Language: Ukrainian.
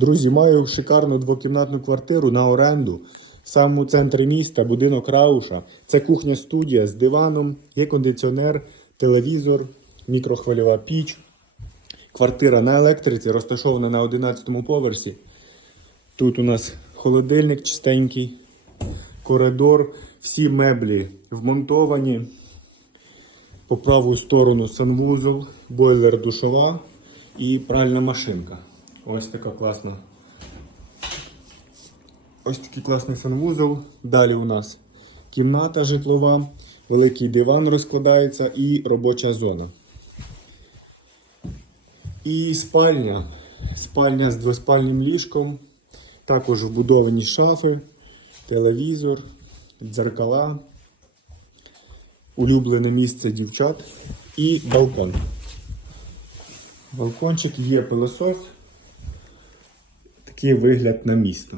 Друзі, маю шикарну двокімнатну квартиру на оренду в самому центрі міста, будинок Рауша. Це кухня-студія з диваном, є кондиціонер, телевізор, мікрохвильова піч. Квартира на електриці розташована на 11 поверсі. Тут у нас холодильник чистенький, коридор, всі меблі вмонтовані. По праву сторону санвузол, бойлер душова і пральна машинка. Ось така класна. Ось такий класний санвузол. Далі у нас кімната житлова, великий диван розкладається і робоча зона. І спальня. Спальня з двоспальним ліжком. Також вбудовані шафи, телевізор, дзеркала, улюблене місце дівчат і балкон. Балкончик є пилосос. Такий вигляд на місто.